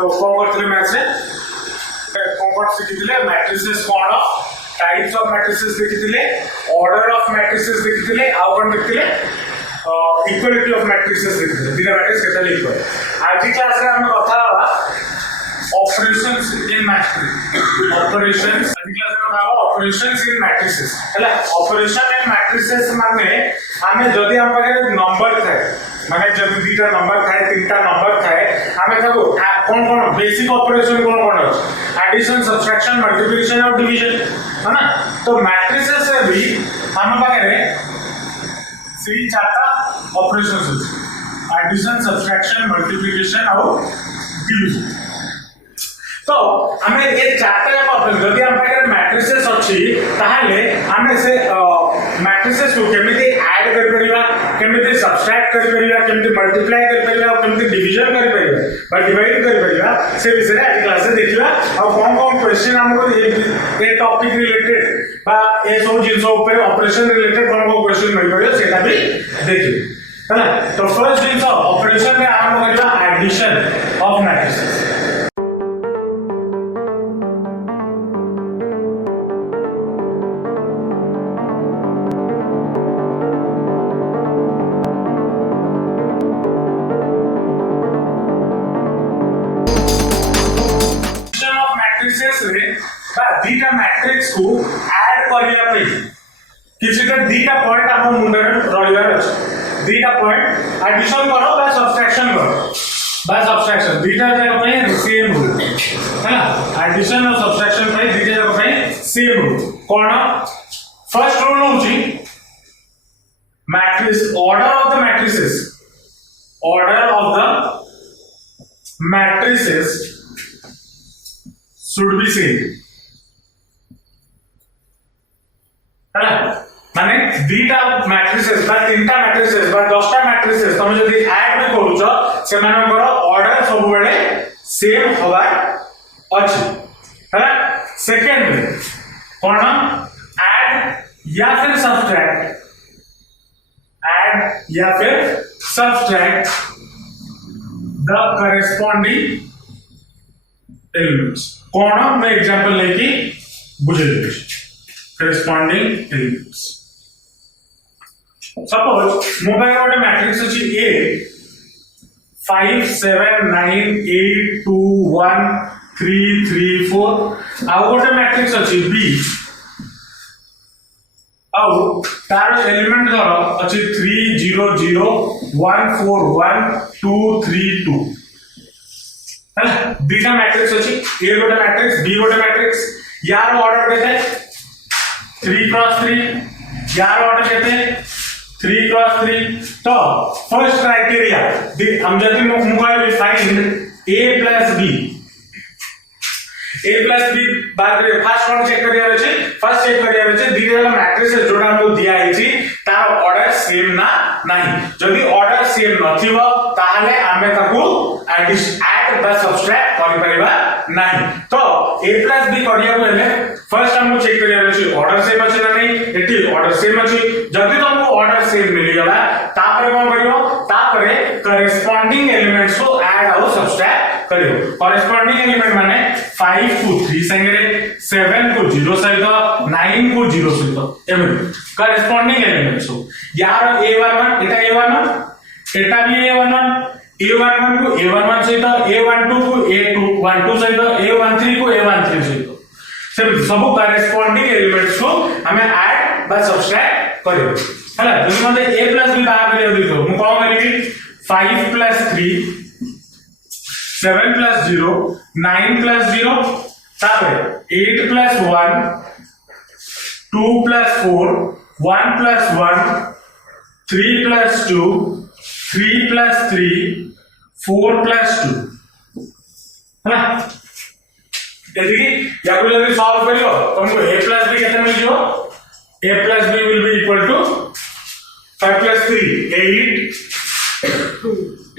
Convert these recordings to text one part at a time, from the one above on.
तो कौन करथिले मैथ्स रे कौन सिखिथिले मैट्रिसेस कोन टाइप्स ऑफ मैट्रिसेस देखिथिले ऑर्डर ऑफ मैट्रिसेस देखिथिले आउ कोन देखिथिले इक्वालिटी ऑफ मैट्रिसेस देखिथिले दिना मैट्रिक्स केते इक्वल आज क्लास रे हम कथा हवा ऑपरेशंस इन मैट्रिक्स ऑपरेशंस आज क्लास रे हम ऑपरेशंस इन मैट्रिसेस हला ऑपरेशन इन मैट्रिसेस माने हमें जदी हम पाखे नंबर थाए माने जब दुटा नंबर थाए तीनटा नंबर थाए हमें ताको कोन कोन बेसिक ऑपरेशन कोन कोन अछि एडिशन सब्ट्रैक्शन मल्टीप्लिकेशन और डिवीजन है ना तो मैट्रिसेस से भी हम पाखे सी चारटा ऑपरेशंस अछि एडिशन सब्ट्रैक्शन मल्टीप्लिकेशन और डिवीजन तो हमें ये चारटा जाक ऑपरेशन जदी हम पाखे मैट्रिसेस अछि ताहाले हमें से मैट्रिसेस को केमिति ऐड कर परिबा केमिति सब्ट्रैक्ट कर परिबा केमिति मल्टीप्लाई कर परिबा और केमिति डिवीजन कर परिबा बा डिवाइड कर परिबा से विषय रे आज क्लास रे देखिबा और कोन कोन क्वेश्चन हमको ए टॉपिक रिलेटेड बा ए सब जिंस ऊपर ऑपरेशन रिलेटेड कोन कोन क्वेश्चन मिल परिबा सेटा भी देखिबे है ना तो फर्स्ट जिंस ऑपरेशन में आरंभ करबा एडिशन ऑफ मैट्रिसेस दीटा मैट्रिक्स को ऐड करिया पे किछटा दीटा पॉइंट हम मुंडे रहिबार अछि दीटा पॉइंट एडिशन करो बा सब्ट्रैक्शन दीटा जगह पे सेम रूल है ना एडिशन और सब्ट्रैक्शन पे दीटा जगह पे सेम रूल कोन फर्स्ट रूल होची matrix order of the matrices should be same है माने दीटा मैट्रिसेस बा तीनटा मैट्रिसेस बा 10टा मैट्रिसेस तुम जदी ऐड में करूछो से मानकर ऑर्डर सब बेले सेम होबा अछि है सेकंड कोन ऐड या फिर सब्ट्रैक्ट द करेस्पोंडिंग एलिमेंट्स कोन मैं एग्जांपल लेके बुझे देबे corresponding elements suppose मोबाइल वाले मैट्रिक्स अछि A 5 7 9 8 2 1 3 3 4 आ गोटे मैट्रिक्स अछि B आउ तार एलिमेंट धर अछि 3 0 0 1 4 1 2 3 2 है बीटा मैट्रिक्स अछि A गोटे मैट्रिक्स B गोटे मैट्रिक्स यार ऑर्डर देते 3 क्रॉस 3 यार ऑर्डर कहते 3 क्रॉस 3 तो फर्स्ट क्राइटेरिया हम जल्दी mobile find a plus b बाद रे फर्स्ट वन चेक करिया अछि फर्स्ट चेक करिया अछि दिया वाला मैट्रिक्स जोडा हमको दिया आइछि तार ऑर्डर सेम ना नहीं जदी ऑर्डर सेम नथिबो ताहाले हमें ताकू ऐड बा सब्ट्रैक्ट करि परिबा नहीं तो a plus b करिया पहले फर्स्ट हमको चेक करिया अछि ऑर्डर सेम अछि ना नहीं एटी ऑर्डर सेम अछि जदी तुमको ऑर्डर सेम मिल गला तापर कोन करियो तापर करेस्पोंडिंग एलिमेंट्स को ऐड और सब्ट्रैक्ट करियो करेस्पोंडिंग एलिमेंट माने 5 को 3 संगे 7 को 0 सहित 9 को 0 सहित एम करेस्पोंडिंग एलिमेंट्स हो यार a11 एटा a11 एटा भी a11 a11 को a11 सहित a12 को a12 सहित a13 को a13 सहित सब करेस्पोंडिंग एलिमेंट्स को हमें ऐड बा सब्ट्रैक्ट करियो हैला जदी मते a plus b बाहर करियो दितो मु कोन करिवि 5 plus 3 7 plus 0 9 plus 0 तापर 8 plus 1 2 plus 4 1 plus 1 3 plus 2 3 plus 3 4 plus 2 है ना देखिए या को जल्दी सॉल्व करियो तुमको a plus b कितना मिल जियो a plus b will be equal to 5 plus 3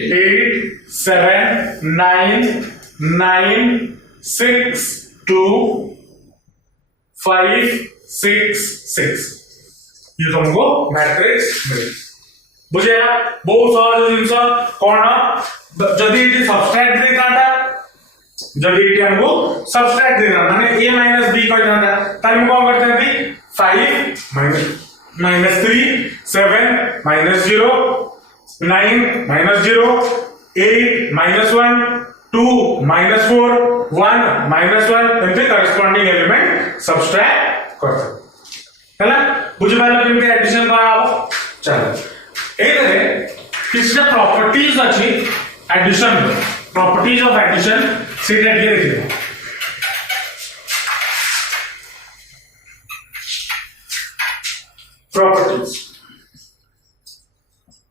8 7 9 9 6 2 5 6 6 ये तुमको मैट्रिक्स मिले बुझेगा बहुत सहज जिंस कोन जदी इति सब्ट्रैक्ट दे काटा जदि एटी हमको सब्ट्रैक्ट देना माने a - b कह जाता ताले हम कोन करते हैं 5 - 3 7 - 0 9 - 0 8 - 1 2 - 4 1 - 1 एमते करस्पोंडिंग एलिमेंट सब्ट्रैक्ट करते हला बुझ पाइलो केमते एडिशन कराबो चलो एतरे किछटा प्रॉपर्टीज अछि एडिशन प्रॉपर्टीज ऑफ एडिशन सेटा टिके देखिबो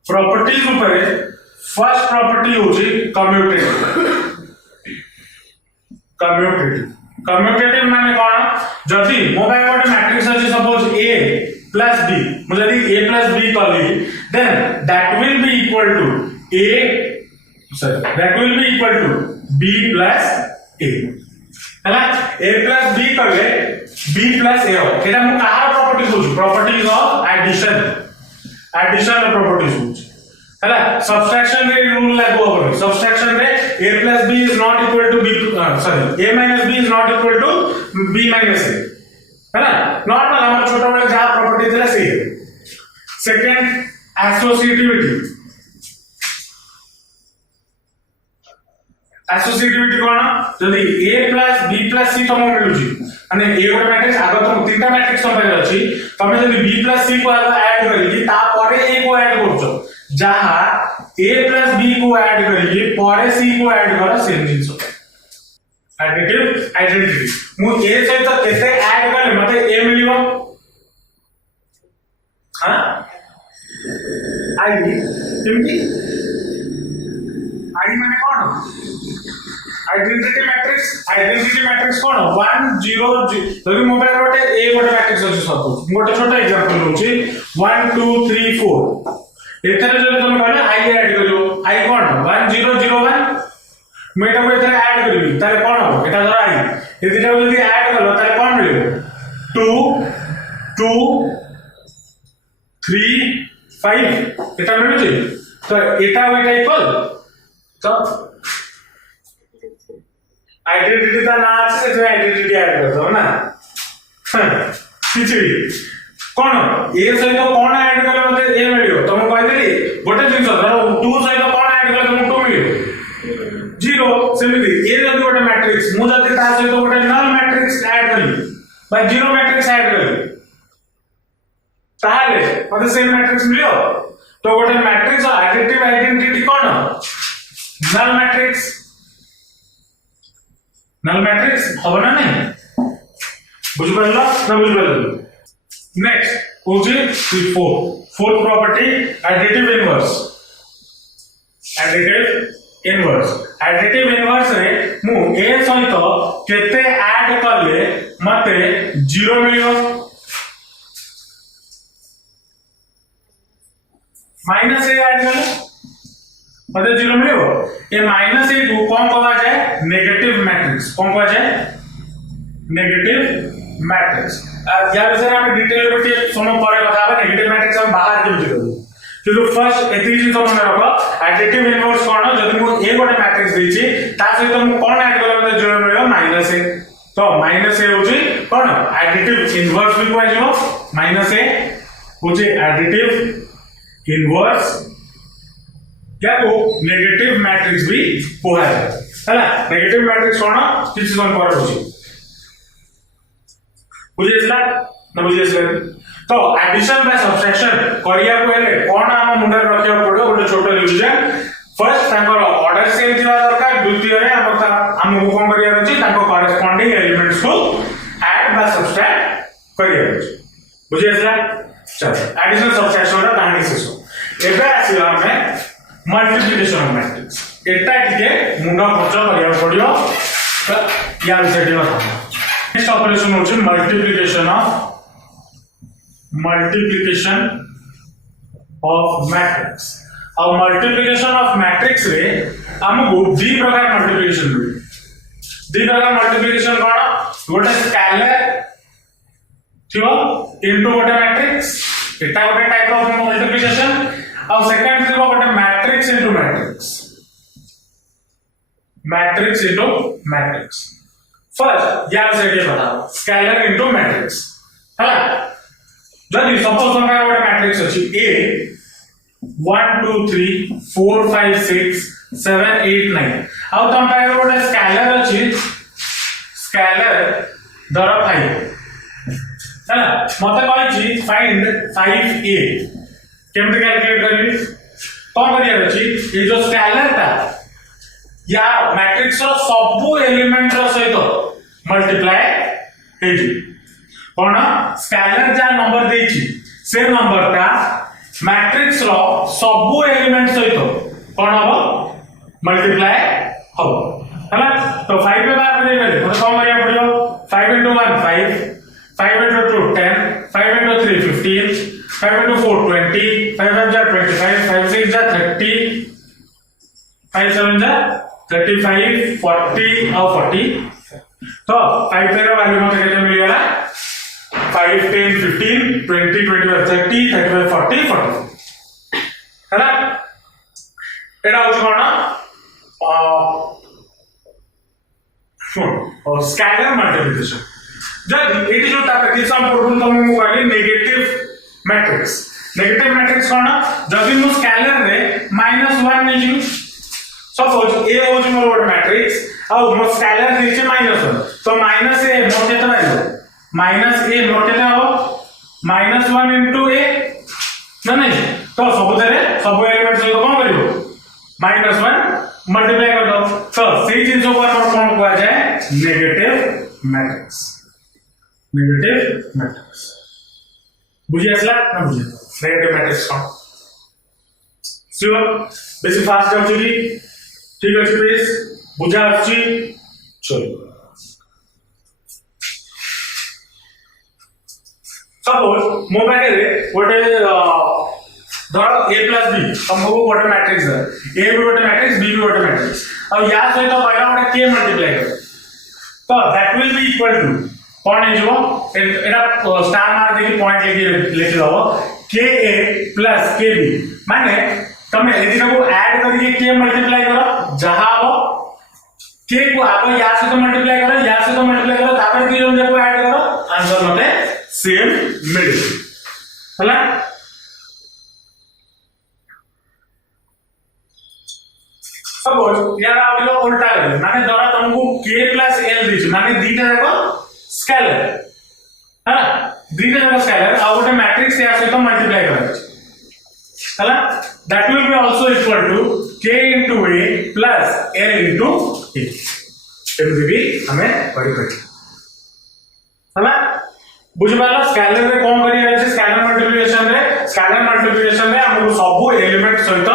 प्रॉपर्टीज ऊपर फर्स्ट प्रॉपर्टी होची कम्यूटेटिव माने कोन जदि मो पाइ गोटे मैट्रिक्स अछि सपोज a + b मु जदि a + b कली then that will be equal to b + a हला a + b कले b + a हो एटा मु कहा प्रॉपर्टीज होची प्रॉपर्टीज ऑफ एडिशन प्रॉपर्टीज होची हला सब्ट्रैक्शन रे रूल लागू होबो सब्ट्रैक्शन रे a + b is not equal to b sorry a - b is not equal to b - a हला नॉर्मल हम छोटा बड़ा जा प्रॉपर्टी थिला से सेकंड एसोसिएटिविटी कोन जदी a + b + c तम मिलुची माने a गोटे मैट्रिक्स आगो तो तीनटा मैट्रिक्स तम पाइ अछि तमे जदी b + c को ऐड करिकी ता परे a को ऐड करछो जहा a + b को ऐड करिकी परे c को ऐड करा सेम जिंसो एडिटिव आइडेंटिटी मु a सहित केते ऐड करले मते a मिलिबो हां आई केमती आई माने कोन आइडेंटिटी मैट्रिक्स कोन 1 0 जदि मोबाइल रोटे a गोटे मैट्रिक्स अछि सपोज गोटे छोटा एग्जांपल होछि 1 2 3 4 एथरे जदि तुम कहले i ऐड करियो i कोन 1 0 0 1 मेटा को एथरे ऐड करबी ताले कोन हो एटा धर i एदिटा जदि ऐड करलो ताले कोन मिलिबो 2 2 3 5 एटा मिलुची तो एटा एटा इक्वल तो आइडेंटिटी का नाम से जो आइडेंटिटी ऐड करतो ना किछि कोन ए सहित कोन ऐड करले मते ए मिलियो तम कहि देली गोटे जिंस धरो 2 सहित कोन ऐड करले तम 2 मिलियो 0 सेमिति ए जदि गोटे मैट्रिक्स मु जदि ता सहित गोटे नल मैट्रिक्स ऐड करली बा जीरो मैट्रिक्स ऐड करली ताले मते सेम मैट्रिक्स मिलियो तो गोटे मैट्रिक्स आइडेंटिटी आइडेंटिटी कोन नल मैट्रिक्स हबो ना नहीं बुझ परलो ना बुझ परलो नेक्स्ट होची फोर्थ प्रॉपर्टी एडिटिव इनवर्स रे मु a सहित केते ऐड करले मते 0 मिलियो माइनस a ऐड करले मते 0 मिलियो ए माइनस a को कौन कहा जाए नेगेटिव मैट्रिक्स कौन कहा जाए नेगेटिव मैट्रिक्स या विषय में डिटेल में सुनो परे कथा बा नेगेटिव मैट्रिक्स हम बाहर के बुझियो किंतु फर्स्ट एती जिन मन रखो एडिटिव इनवर्स कोन जदि मु ए गोटे मैट्रिक्स देछि ता सहित मु कोन ऐड करले मते 0 मिलियो माइनस a तो माइनस a होची कोन एडिटिव इनवर्स भी कोइ जो माइनस a होची एडिटिव इनवर्स क्या को नेगेटिव मैट्रिक्स भी कोहा है हैला नेगेटिव मैट्रिक्स कोन किछि कोन पर होची बुझिसला न बुझिसला तो एडिशन बाय सब्ट्रैक्शन करिया को हेले कोन हम मुंडा रखिया पड़ो गोटे छोटो रिवीजन फर्स्ट ताकर ऑर्डर सेम दिवा दरकार द्वितीय रे हम कोन करिया अछि ताको कॉरेस्पोंडिंग एलिमेंट्स को ऐड बाय सब्ट्रैक्ट करिया अछि बुझिसला चलो एडिशन सब्ट्रैक्शन रा कहानी शेष एबे आसी हमें मल्टीप्लिकेशन ऑफ मैट्रिक्स एटा टिके मुंडा खर्च करिया पड़ियो तो या विषय दिवा नेक्स्ट ऑपरेशन होची मल्टीप्लिकेशन ऑफ मैट्रिक्स और मल्टीप्लिकेशन ऑफ मैट्रिक्स रे हमको दी प्रकार मल्टीप्लिकेशन दी प्रकार मल्टीप्लिकेशन कोन गोटे स्केलर थियो इनटू गोटे मैट्रिक्स एटा गोटे टाइप ऑफ मल्टीप्लिकेशन और सेकंड थियो गोटे matrix into matrix matrix into matrix first यार से ये बताओ स्केलर इनटू मैट्रिक्स हला जदी सपोज हम गोटे मैट्रिक्स अछि A 1 2 3 4 5 6 7 8 9 आउ तम पाए गोटे स्केलर अछि स्केलर धर 5 हला मते कहछि फाइंड 5A केमते कैलकुलेट करबी कोन करिया अछि ये जो स्केलर ता या मैट्रिक्स रो सब एलिमेंट रो सहित मल्टीप्लाई हेजी कोन स्केलर जा नंबर देछि से नंबर ता मैट्रिक्स रो सब एलिमेंट सहित कोन हो मल्टीप्लाई हो हला तो 5 पे बात दे गले तो कम करिया पड़ियो 5 into 1 5 5 into 2 10 5 into 3 15 5 into 4 20 5 into 25 5 6 30 5 7 35 40 और 40 तो 5 पे वैल्यू मत केते मिल गला 5 10 15 20 25 30 35 40 40 हैना एटा हो कोन और स्केलर मल्टीप्लिकेशन जब एटी जो तापर एग्जांपल रूल तो मु कहली नेगेटिव मैट्रिक्स कोन जब मु स्केलर रे -1 नै सपोज A होज मोर वर्ड मैट्रिक्स और मोर स्केलर नीचे -1 तो माइनस A मोर केतना आइलो -A मोर केतना हो -1 into A ना नहीं तो सब एलिमेंट से कोन करियो -1 मल्टीप्लाई कर दो तो सेही जिंस को हमर कोन कहआ जाय नेगेटिव मैट्रिक्स बुझी असला ना बुझी नेगेटिव मैट्रिक्स कोन श्योर बेसी फास्ट जाउ छी ठीक अछि प्लीज बुझा अछि चलो सपोज मोबाइल रे गोटे धर A plus B हमको गोटे मैट्रिक्स है A भी गोटे मैट्रिक्स B भी गोटे मैट्रिक्स और या सहित पहिला गोटे K मल्टीप्लाई कर तो that will be equal to कोन हे जो एटा स्टार मार देकी पॉइंट लिखि दबो KA plus KB माने तमे यदि को ऐड करके K मल्टीप्लाई करो जहां हो K को आप या से तो मल्टीप्लाई करो या से तो मल्टीप्लाई करो तापर के जो को ऐड करो आंसर मते सेम मिल हला सपोज यार आउलो उल्टा है माने द्वारा तुमको K plus L दिस माने दीटा देखो स्केलर है ना दीटा देखो स्केलर और गोटे मैट्रिक्स या से तो मल्टीप्लाई करो हला that will be also equal to K into A plus L into A एमती भी हमें करि करि हला बुझ पाला स्केलर रे कोन करि रहै छै स्केलर मल्टीप्लिकेशन रे हमको सब एलिमेंट सहित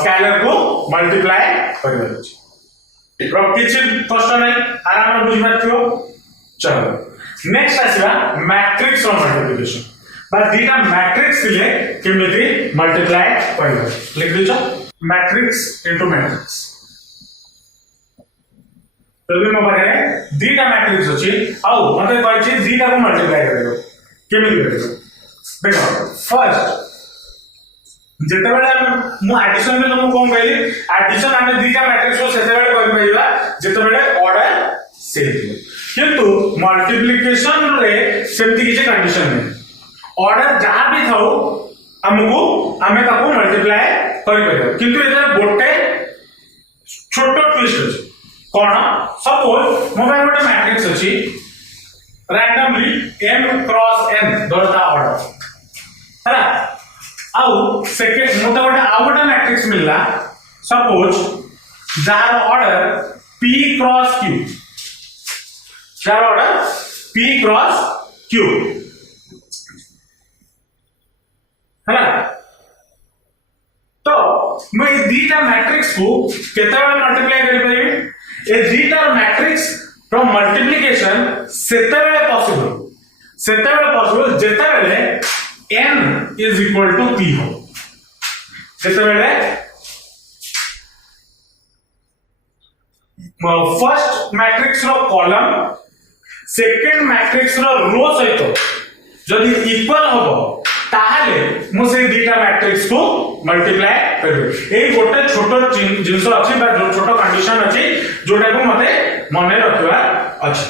स्केलर को मल्टीप्लाई करि रहै छै प्रो किछ कष्ट नै आराम बुझ पाथियो चलो नेक्स्ट आसीबा मैट्रिक्स रो मल्टीप्लिकेशन बा दीटा मैट्रिक्स दिले केमिति मल्टीप्लाई करियो लिख दिजो मैट्रिक्स इनटू मैट्रिक्स तबे म पारे दीटा मैट्रिक्स अछि आउ मते कहै छी दीटा को मल्टीप्लाई करियो केमिति करियो देखो फर्स्ट जेते बेले मु एडिशन में तुमको कोन कहली एडिशन हमें दीटा मैट्रिक्स को सेते बेले करि पाइबा जेते बेले ऑर्डर सेम किंतु मल्टीप्लिकेशन रे सेमति किछ कंडीशन नै ऑर्डर जहां भी थाउ हमको हमें ताको मल्टीप्लाई करि परियो किंतु एटा गोटे छोटो ट्विस्ट अछि कोन सपोज मोबाइल गोटे मैट्रिक्स अछि रैंडमली m क्रॉस n दोटा ऑर्डर हैना आउ सेकंड मोटा गोटे आ गोटे मैट्रिक्स मिलला सपोज जार ऑर्डर p क्रॉस q जार ऑर्डर p क्रॉस q है ना तो मैं दीटा मैट्रिक्स को केते बेले मल्टीप्लाई करि परिबे ए दीटा मैट्रिक्स फ्रॉम मल्टीप्लिकेशन सेते बेले पॉसिबल जेते बेले n is equal to p हो जेते बेले first matrix row column second matrix row row सहित जदी इक्वल होबो ताहाले मु से दीटा मैट्रिक्स को मल्टीप्लाई करबे ए गोटे छोटो जिंस अछि बा छोटो कंडीशन अछि जोटा को मते मने रखवा अछि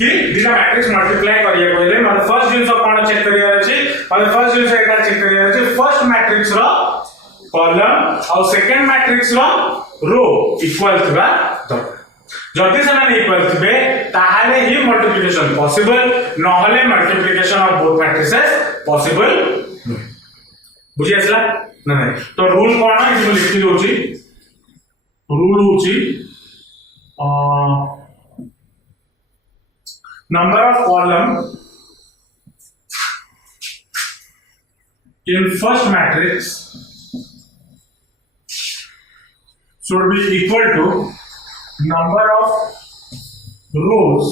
कि दिना मैट्रिक्स मल्टीप्लाई करिया कहले माने फर्स्ट जिंस कोन चेक करिया अछि और फर्स्ट जिंस एटा चेक करिया अछि फर्स्ट मैट्रिक्स रो कॉलम और second matrix row row equal थिबा दरकार जदि समान इक्वल थिबे ताहाले ही मल्टीप्लिकेशन पॉसिबल नहले multiplication of both matrices possible बुझी आसला ना नहीं तो रूल कोन है कि लिखि दोछि रूल होछि number of column in first matrix should be equal to number of rows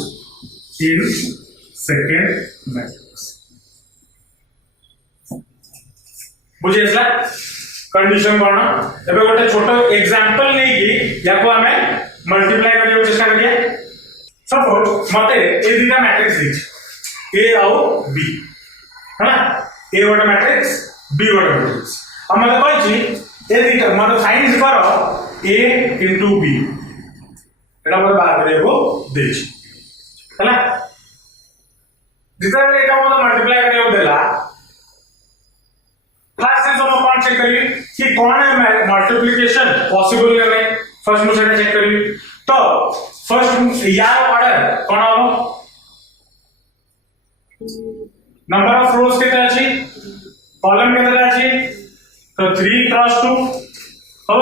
in second matrix बुझे इसला कंडीशन कोन एबे गोटे छोटो एग्जांपल नै कि याको हमें मल्टीप्लाई करियो चेष्टा करिया सपोज मते ए दिटा मैट्रिक्स दिछ ए और बी है ना ए गोटे मैट्रिक्स बी गोटे मैट्रिक्स हम मते कहै छी ए दिटा मते फाइंड करो ए इनटू बी एटा मते बाहर करियो देछ हैला जितना एटा मते मल्टीप्लाई करियो देला फर्स्ट से हम कौन चेक करिए कि कौन है मल्टीप्लिकेशन पॉसिबल या नहीं फर्स्ट मुझे चेक करिए तो फर्स्ट यार ऑर्डर कौन हो नंबर ऑफ रोज कितना अछि कॉलम कितना अछि तो 3 क्रॉस 2 हो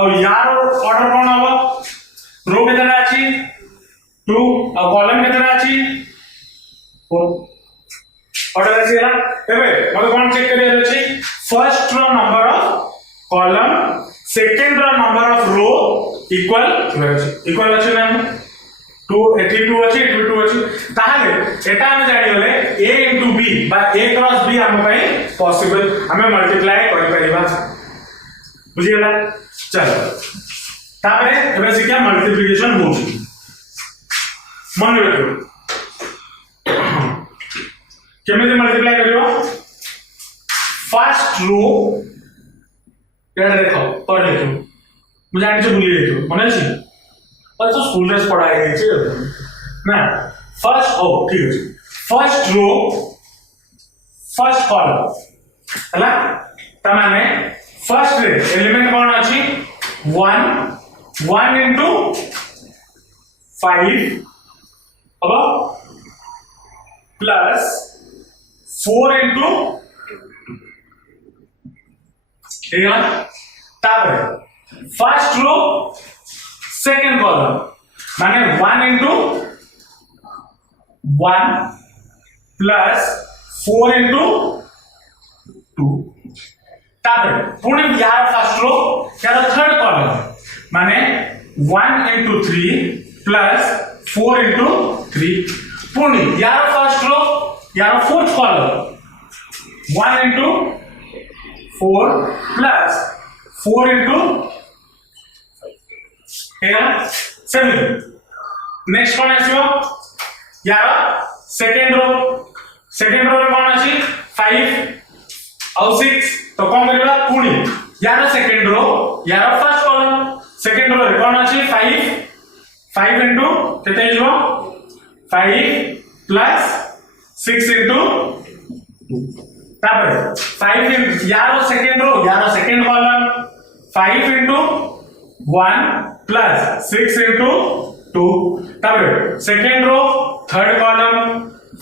और यार ऑर्डर कौन हो रो कितना अछि 2 और कॉलम कितना अछि 4 ऑर्डर अछि ना एबे मतलब कौन चेक करिए अछि first row number of column second row number of row equal अछि ना 2 82 अछि 82 अछि ताहाले एटा हम जानि गले a * b बा a क्रॉस b हम पई पॉसिबल हमें मल्टीप्लाई करि परिबा बुझि गेला चलो तापरे एबे से क्या मल्टीप्लिकेशन होछि मन रखियो केमे मल्टीप्लाई करियो फर्स्ट रो एटा देखो पढ़ लिखो मुझे आगे से भूली देखो मन अछि पर तो स्कूल ड्रेस पढ़ाई गई छे ना फर्स्ट ओ ठीक है फर्स्ट रो फर्स्ट कॉलम हला त माने फर्स्ट रे एलिमेंट कोन अछि 1 1 into 5 अब प्लस 4 into ठीक है तापर फर्स्ट रो सेकंड कॉलम माने 1 into 1 plus 4 into 2 तापर पुणे यार फर्स्ट रो यार थर्ड कॉलम माने 1 into 3 plus 4 into 3 पुणे यार फर्स्ट रो यार fourth column 1 into 4 plus 4 into 7 next कौन आसीबो यार सेकंड रो रे कौन अछि 5 और 6 तो कौन करबा पुणी यार सेकंड रो यार फर्स्ट कॉलम सेकंड रो रे कौन अछि 5 into केते हिजो 5 plus 6 into 2 तापर 5 into यार सेकंड रो यार second column 5 into 1 plus 6 into 2 तापर second row third column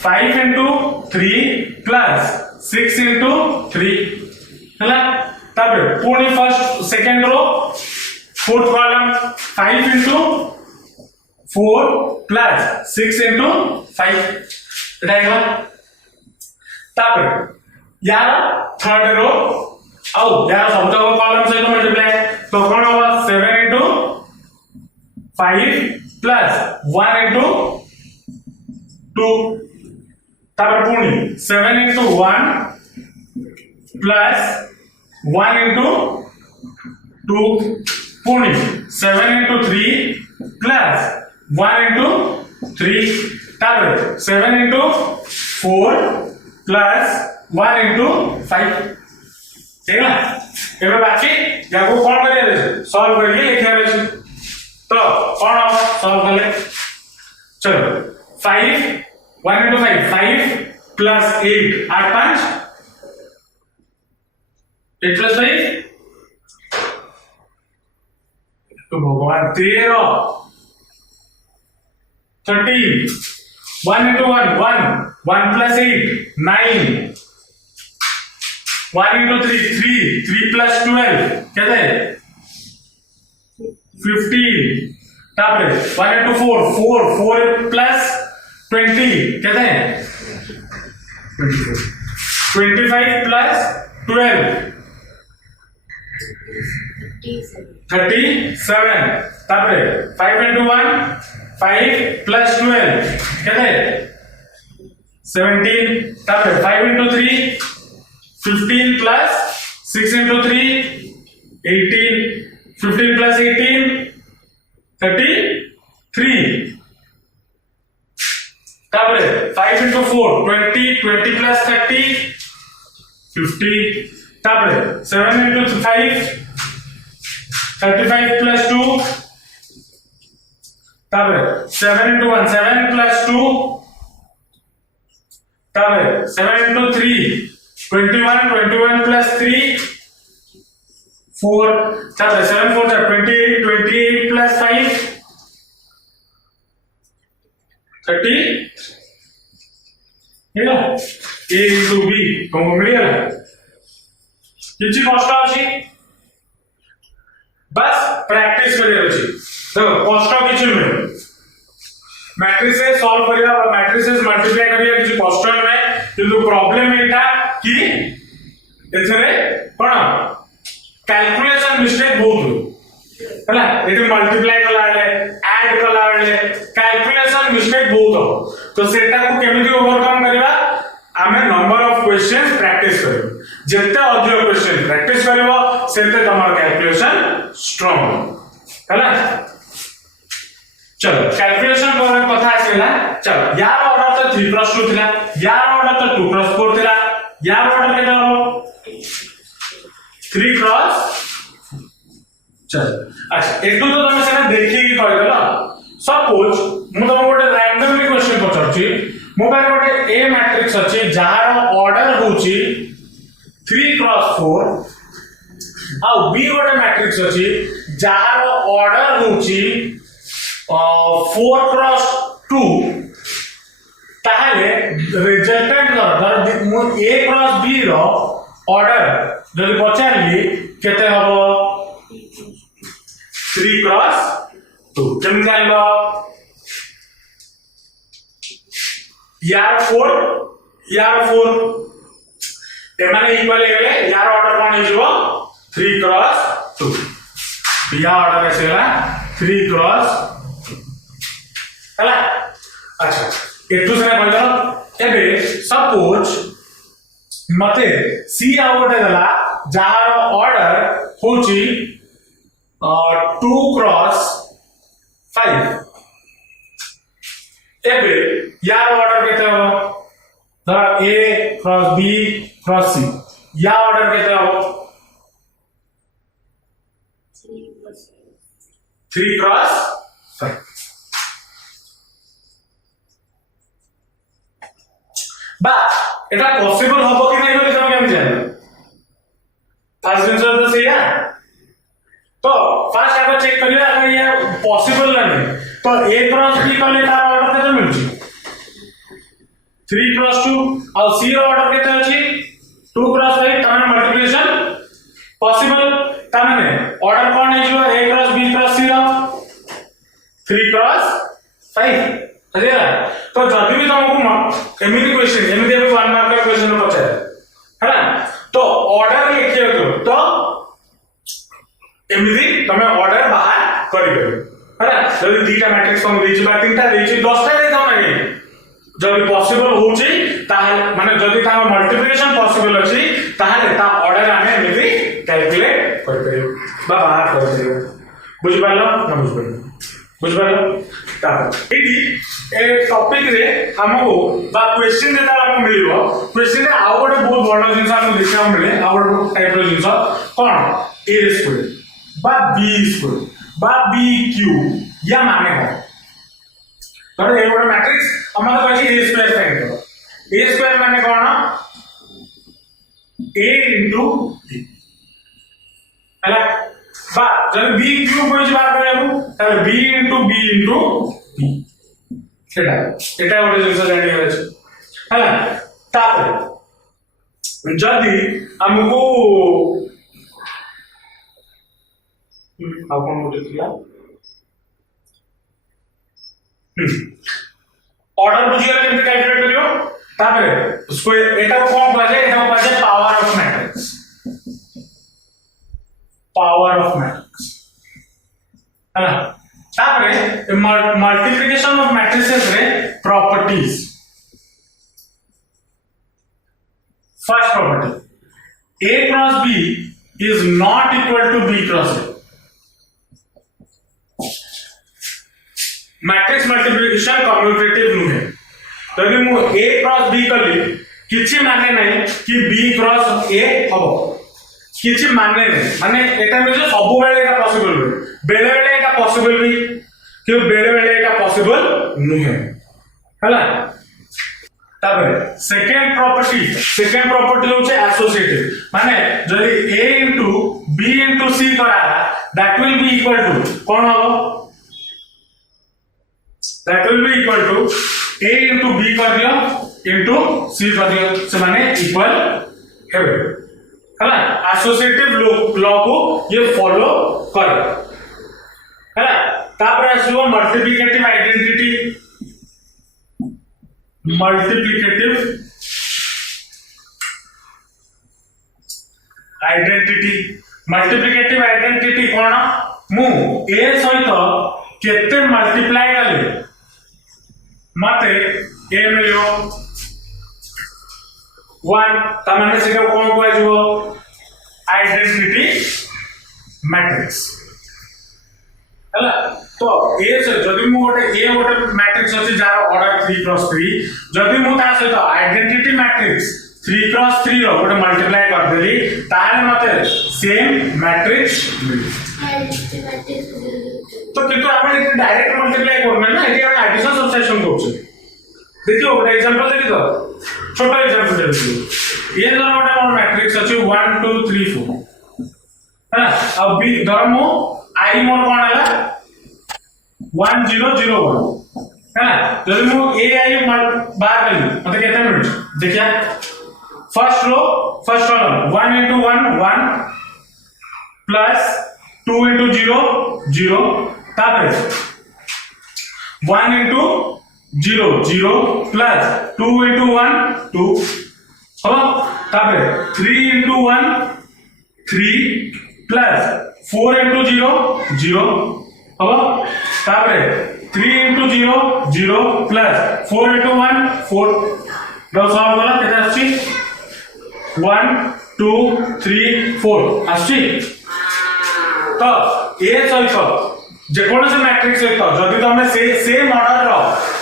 5 into 3 plus 6 into 3 हला तापर पुणी first second row fourth column 5 into 4 plus 6 into 5 रहेगा तापर यार थर्ड रो और यार सब तो कॉलम से मल्टीप्लाई तो कौन होगा 7 into 5 plus 1 into 2 तापर पुणी 7 into 1 plus 1 into 2 पुणी 7 into 3 plus 1 into 3 तापर 7 into 4 plus 1 into 5 ठीक है एबे बाकी याको कोन करिया रे सॉल्व करके लिखिया रे तो कोन हम सॉल्व करले चलो 5 1 into 5 plus 8 8 5 8 plus 5 तो भगवान 13 13 1 into 1 1 plus 8 9 1 into 3 3 plus 12 कहते हैं 15 तापरे 1 into 4 plus 20 कहते हैं 25 plus 12 37 तापरे 5 into 1 5 plus 12 कहते हैं 17 तापरे 5 into 3 15 plus 6 into 3 18 15 plus 18 33 तापरे 5 into 4 20 20 plus 30 50 तापरे 7 into 5 35 plus 2 तापरे 7 into 1 7 plus 2 तापरे 7 into 3 21 plus 3 4 तापरे 7 4 28 plus 5 30 hello a into b तुमको मिलेगा किसी कष्ट अछि बस प्रैक्टिस करिया अछि देखो कष्ट किछि मिले मैट्रिसेस सॉल्व करिया और मैट्रिसेस मल्टीप्लाई करिया किछि कष्ट नै किंतु प्रॉब्लम एटा कि एथरे कोन कैलकुलेशन मिस्टेक बहुत हला एते मल्टीप्लाई कला बेले ऐड कला बेले कैलकुलेशन मिस्टेक बहुत हो तो सेटा को केमिति ओवरकम करिवा आमे नंबर ऑफ क्वेश्चंस प्रैक्टिस करियो जत्ते अधिक क्वेश्चन प्रैक्टिस करिवो सेते तमर कैलकुलेशन स्ट्रांग हला चलो कैलकुलेशन पर कथा आसेला चलो यार ऑर्डर तो 3 + 2 थिला यार ऑर्डर तो 2 + 4 थिला यार ऑर्डर केटा हो 3 × चलो अच्छा एतु तो तमे सेना देखि कि कहि देला सपोज मु तम गोटे रैंडमली क्वेश्चन पचरछि मो पारे गोटे ए मैट्रिक्स अछि जहार ऑर्डर होछि 3 × 4 आ बी गोटे मैट्रिक्स अछि जहार ऑर्डर होछि 4 × 2 ताहले रिजल्टेंट धर मु ए क्रॉस बी रो ऑर्डर जदि पचारली केते हबो 3 × 2 केम जाइलो यार 4 एमाने इक्वल हेले यार ऑर्डर कोन हे जबो 3 × 2 या ऑर्डर केसेला 3 × 2 हला अच्छा एतु से कहलो एबे सपोज मते सी आउट देला जहार ऑर्डर होची 2 × 5 एबे यार ऑर्डर केते हो धर a × b × c या ऑर्डर केते हो 3 × 5 बा एटा पॉसिबल होबो कि नै बोली तमे केम जानो फर्स्ट आंसर तो सही है तो फर्स्ट आगे चेक करिया अगर ये पॉसिबल नहीं तो a × b कले तार ऑर्डर केते मिलची 3 × 2 और c रो ऑर्डर केते अछि 2 × 5 तने मल्टीप्लिकेशन पॉसिबल तने ऑर्डर कोन है जो a × b × c रो 3 × 5 अरे तो जदी भी तुमको एमिनी क्वेश्चन एमिनी अभी 1 मार्क का क्वेश्चन पचाए है ना तो ऑर्डर लिखियो तो एमिनी तमे ऑर्डर बाहर करिबे है ना जदी दीटा मैट्रिक्स हम देछि बा तीनटा देछि 10टा दे दो नाही जदी पॉसिबल होछि ताहले माने जदी ता मल्टीप्लिकेशन पॉसिबल अछि ताहले ता ऑर्डर आमे एमिनी कैलकुलेट कर परियो बा बाहर कर परियो बुझि पालो न बुझि पालो बुझिपारो एटी ए टॉपिक रे हमको बा क्वेश्चन जेता हमको मिलिबो क्वेश्चन रे आउ गोटे बहुत बड़ जिंस हमको देखा मिले आउ गोटे टाइप रो जिंस कोन a स्क्वायर बा b स्क्वायर बा b क्यूब या माने कोन तो ए गोटे मैट्रिक्स हमको कहछि a स्क्वायर फाइंड करो a स्क्वायर माने कोन a into b हला बा जब b क्यूब होई बार करबो तार b into b into b सेटा एटा गोटे जिंस जानि अछि हला तापर जदी हमको आपन गोटे थिला ऑर्डर बुझिया केमते कैलकुलेट करियो तापर स्क्वायर एटा को कोन कहै एटा को कहै पावर ऑफ मैट्रिक्स है तापर मल्टीप्लिकेशन ऑफ मैट्रिसेस रे properties first property a cross b is not equal to b cross a matrix multiplication commutative नुहे तभी मु a क्रॉस b कली किछि माने नै कि b क्रॉस a हबो किछि माने नै माने एटा में जो सब बेले एटा पॉसिबल हुए बेले बेले एटा पॉसिबल भी कि बेले बेले एटा पॉसिबल नुहे हला तबे सेकंड प्रॉपर्टी होचे एसोसिएटिव माने जदी a into b into c करा that will be equal to कोन हो that will be equal to a into b कर दियो into c कर दियो से माने इक्वल हेबे हला एसोसिएटिव लॉ को ये फॉलो कर हला तापर आसो मल्टीप्लिकेटिव आइडेंटिटी कोन मु a सहित केते मल्टीप्लाई करले मते a मिलियो 1 तमाने से कोन को आजो आइडेंटिटी मैट्रिक्स हला तो ए से जदी मु गोटे मैट्रिक्स अछि जार ऑर्डर 3 क्रॉस 3 जदी मु ता सहित आइडेंटिटी मैट्रिक्स 3 क्रॉस 3 रो गोटे मल्टीप्लाई कर देली ताले मते सेम मैट्रिक्स मिली तो किंतु आपण डायरेक्ट मल्टीप्लाई करना ना एटी हम एडिशन सब्ट्रैक्शन करछे देखियो गोटे एग्जांपल देखि तो छोटा एग्जांपल देखियो ये धर गोटे मैट्रिक्स अछि 1 2 3 4 है ना अब बी धर मु आई मोर कोन हला 1 0 0 1 है ना जब मु ए आई बार करी मतलब केते मिनट देखिया first column 1 into 1 1 plus 2 into 0 0 तापर 1 into 0 0 plus 2 into 1 2 हो तापर 3 into 1 3 plus 4 into 0 0 हो तापर 3 into 0 0 plus 4 into 1 4 दो सॉल्व करा केते आछि 1 2 3 4 आछि तो ए सहित जे कोन से मैट्रिक्स सहित जदी तमे सेम ऑर्डर रो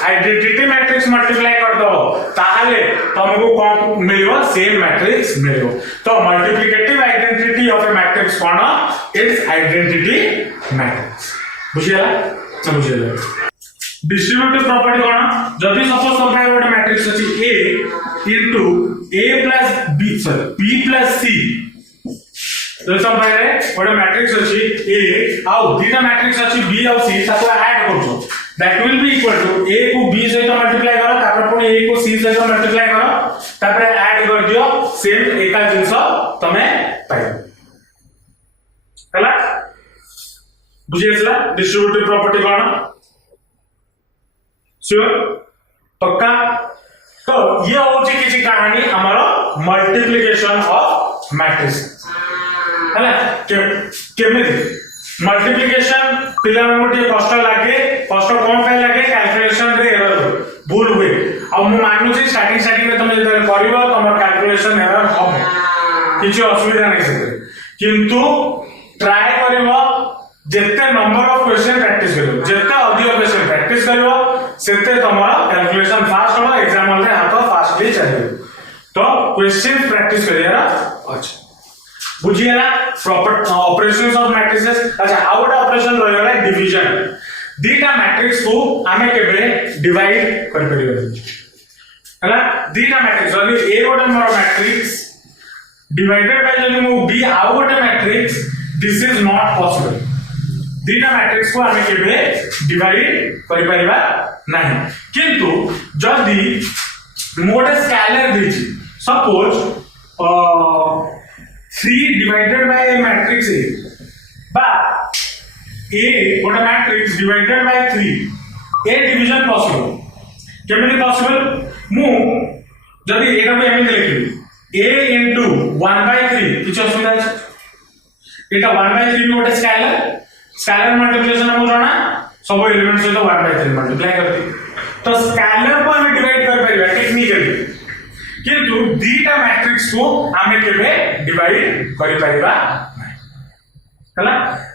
आइडेंटिटी मैट्रिक्स मल्टीप्लाई कर दो ताहाले तुमको कोन मिलिबो सेम मैट्रिक्स मिलिबो तो multiplicative identity of a matrix कोन इट्स आइडेंटिटी मैट्रिक्स बुझियला बुझियला डिस्ट्रीब्यूटिव प्रॉपर्टी कोन जदी सपोज तमे गोटे मैट्रिक्स अछि a into a plus b sorry b plus c तो सब पहले गोटे मैट्रिक्स अछि a आउ दीटा मैट्रिक्स अछि b और c ताको ऐड करछो that will be equal to a को b सहित मल्टीप्लाई करो तापर पुनी a को c सहित मल्टीप्लाई करो तापर ऐड कर दियो सेम एका जिंस तमे पाइबो हला बुझियसला डिस्ट्रीब्यूटिव प्रॉपर्टी कोन श्योर पक्का तो ये होची किछि कहानी हमारो मल्टीप्लिकेशन ऑफ मैट्रिक्स हला केमिति मल्टीप्लिकेशन पिला मोटे कष्ट लागे कष्ट कोन पे लागे कैलकुलेशन रे एरर भूल हुए अब मु मानु छी स्टार्टिंग में तुम जब करिवो तमर कैलकुलेशन एरर हम किछि असुविधा नै से किंतु ट्राई करिवो जेते नंबर ऑफ क्वेश्चन प्रैक्टिस करिवो जेते सेते तमरा कैलकुलेशन फास्ट हो एग्जाम रे हाथ फास्टली चले तो क्वेश्चन प्रैक्टिस करियरा अच्छा बुझिए ना प्रॉपर ऑपरेशंस ऑफ मैट्रिसेस अच्छा आउ गोटे ऑपरेशन रहला डिवीजन दीटा मैट्रिक्स को आमे केबे डिवाइड कर परियो हला दीटा मैट्रिक्स जदी ए गोटे मोर मैट्रिक्स डिवाइडेड बाय जदी मु बी आउ गोटे matrix this is not possible दीटा मैट्रिक्स को आमे केबे डिवाइड करि परिबा नाही किंतु जदी मोटे स्केलर देछि suppose 3 divided by a matrix A but A what a matrix divided by 3 A division possible केमिति possible मु जदी एटा को एमिति लिखिबी A into 1 by 3 किछ असुविधा अछि एटा 1 by 3 मोटे स्केलर मल्टीप्लिकेशन हम जाना सब एलिमेंट से तो 1 by 3 मल्टीप्लाई करती तो स्केलर को हम डिवाइड कर परिबा टेक्निकली किंतु दीटा मैट्रिक्स को आमे केबे डिवाइड करि परिबा हला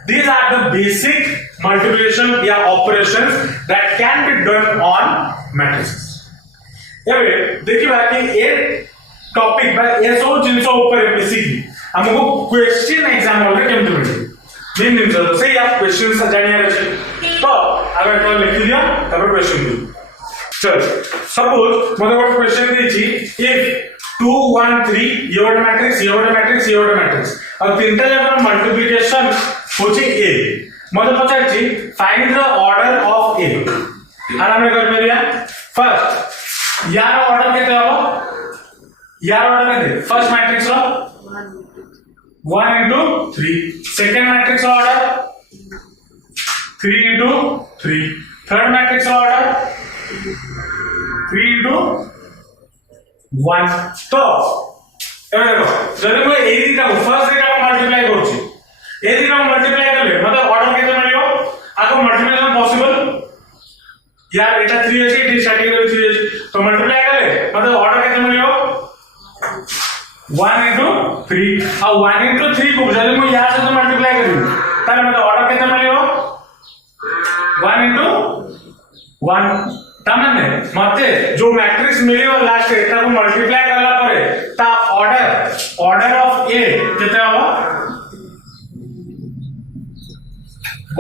these are the basic multiplication या operations that can be done on matrices एबे देखिबा कि ए टॉपिक बा ए सब जिंस ऊपर बेसिकली हमको क्वेश्चन एग्जाम रे केमते मिले मेन जिंस तो से या क्वेश्चन से जानिया अछि तो अगर तो लिख दिया तब क्वेश्चन दे चल सपोज मतलब व्हाट क्वेश्चन देछि इफ 2 1 3 ये वाला मैट्रिक्स ये वाला मैट्रिक्स और तीनटा जब मल्टीप्लिकेशन होछि ए मतलब पचाछि फाइंड द ऑर्डर ऑफ ए आराम से कर मेरिया फर्स्ट यार ऑर्डर केते हो यार ऑर्डर केते फर्स्ट मैट्रिक्स रो 1 into 3 second matrix order 3 into 3 third matrix order 3 into 1 तो एबे देखो जदि मैं ए दिटा फर्स्ट दिटा मल्टीप्लाई करछि ए दिटा मल्टीप्लाई करले मतलब ऑर्डर केते मिलियो आको मल्टीप्लिकेशन पॉसिबल यार एटा 3 अछि एटी स्टार्टिंग रे 3 अछि तो मल्टीप्लाई करले मतलब ऑर्डर केते मिलियो 1 into 3 और 1 into 3 को जदि मैं यार से मल्टीप्लाई करियो ताले मतलब ऑर्डर केते मिलियो 1 into 1 तामने मते जो मैट्रिक्स मिलियो लास्ट एटा को मल्टीप्लाई करला परे ता ऑर्डर ऑफ ए केते हो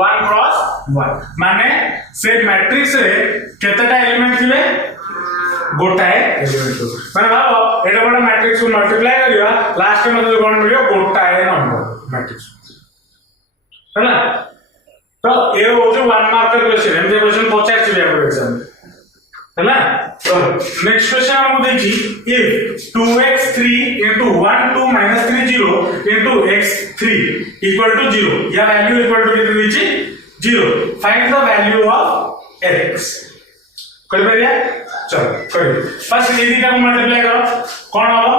1 क्रॉस 1 माने से मैट्रिक्स रे केतेटा एलिमेंट थिबे गोटाए एलिमेंट माने भाबो एटा बडा मैट्रिक्स को मल्टीप्लाई करिया लास्ट में मतलब कोन मिलियो गोटाए नंबर मैट्रिक्स हैना तो ए हो जो 1 मार्क क्वेश्चन हम क्वेश्चन पचार छी आपको एग्जाम हैना तो नेक्स्ट क्वेश्चन हम देखी if 2x3 into 1 2 minus 3 0 into x3 equal to 0 या वैल्यू इक्वल टू कितने दीची 0 find the value of x कर परिया चलो करिए फर्स्ट ये दिटा को मल्टीप्लाई करो कौन हो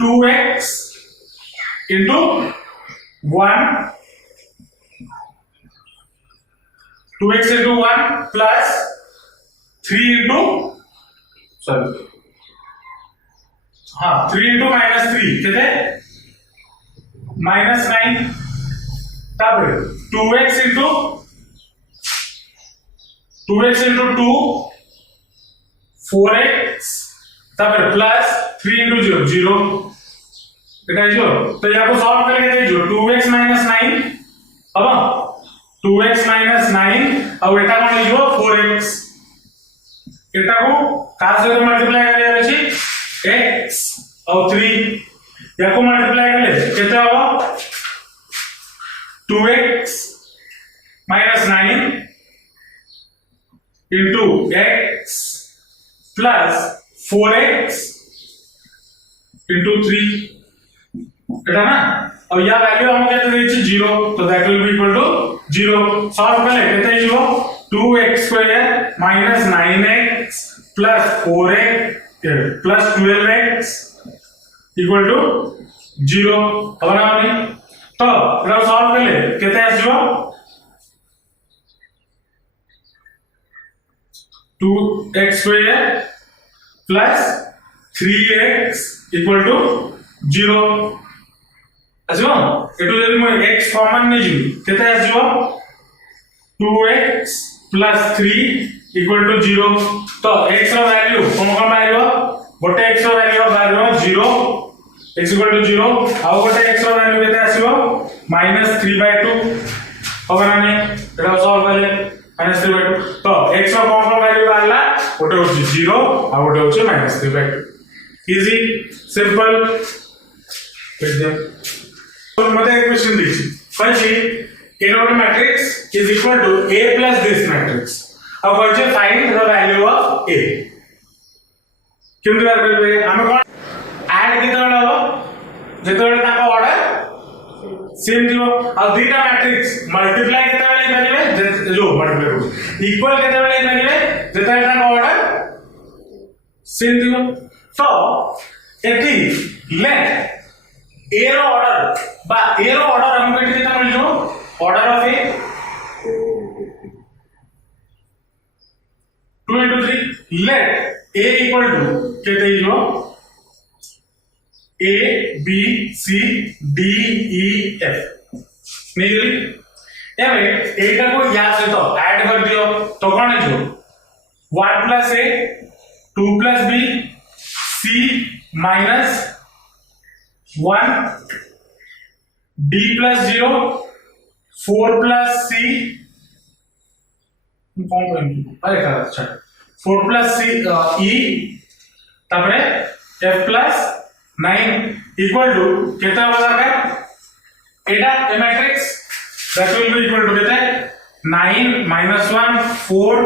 2x into 1 2x into 1 plus 3 into sorry हाँ 3 into minus 3 कितने -9 तब 2x into 2 4x तब प्लस 3 into 0 0 कितना 0 तो यहाँ को सॉल्व करके जो 2x minus 9 अब 2x minus 9 और एटा कौन लिखो 4x एटा को कहां से मल्टीप्लाई कर दिया अछि x और 3 या को मल्टीप्लाई कर ले कितना होगा 2x minus 9 into x plus 4x into 3 एटा ना और या वैल्यू हम कहते देछि 0 तो that will be equal to 0 solve कर ले कितने 0 2x square minus 9x plus 4x plus 12x equal to 0 अब ना नहीं तो इधर सॉल्व कर ले कितने आसीबो 2x square plus 3x equal to 0 आसीबो एटू जदी मैं x कॉमन नै जिबी केते आसीबो 2x plus 3 इक्वल टू 0 तो x ର वैल्यू कोन कोन बाहिरो गोटे x ର वैल्यू बाहिरो 0 x इक्वल टू 0 आ गोटे x ର वैल्यू केते आसीबो -3/2 होबा ना नहीं एटा सॉल्व करले -3/2 तो x ର कोन कोन वैल्यू बाहरला गोटे होची 0 आ गोटे होची -3/2 इजी सिंपल एकदम तो मते एक question दीची कहछि a dot matrix is equal to a plus this matrix अब कहछि find the value of a केमति बार करबे हम कोन ऐड केतला हो जेतले ताको ऑर्डर सेम दियो आ दुईटा मैट्रिक्स मल्टीप्लाई केतले करिवे जो मल्टीप्लाई करू इक्वल केतले करिवे जेतले ताको ऑर्डर सेम दियो तो एटी लेट a रो ऑर्डर बा a रो ऑर्डर हमको एटी केता मिल जो order of a 2 into 3 let a equal to केते जो a b c d e f नेगली एमे एटा को या से तो ऐड कर दियो तो कोन है जो 1 plus a 2 plus b c minus 1 d plus 0 4 plus c कौन करेंगे अरे का अच्छा 4 plus c e तबरे f plus 9 equal to कितना बता का एटा ए matrix that will be equal to कितना 9 -1 4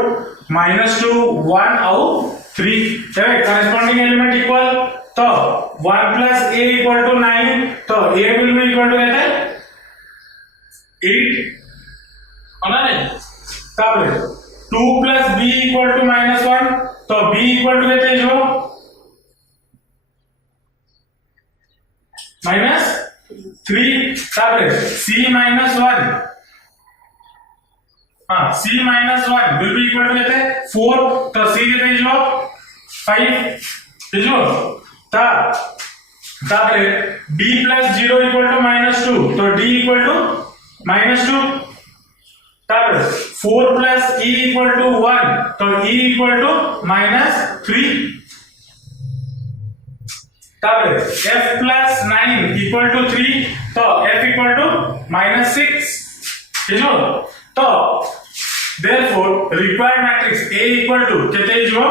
-2 1 और 3 चलो corresponding element equal तो 1 plus a equal to 9 तो a will be equal to कितना 8 होना नहीं तब 2 plus b equal to -1 तो b equal to कितने जो -3 तब c -1 हाँ c -1 will be equal to कितने 4 तो c कितने जो 5 जो तब d plus 0 equal to -2 तो d equal to -2 तब 4 plus e equal to 1 तो e equal to -3 तब f plus 9 equal to 3 तो f equal to -6 ठीक है तो therefore required matrix a equal to कितने जो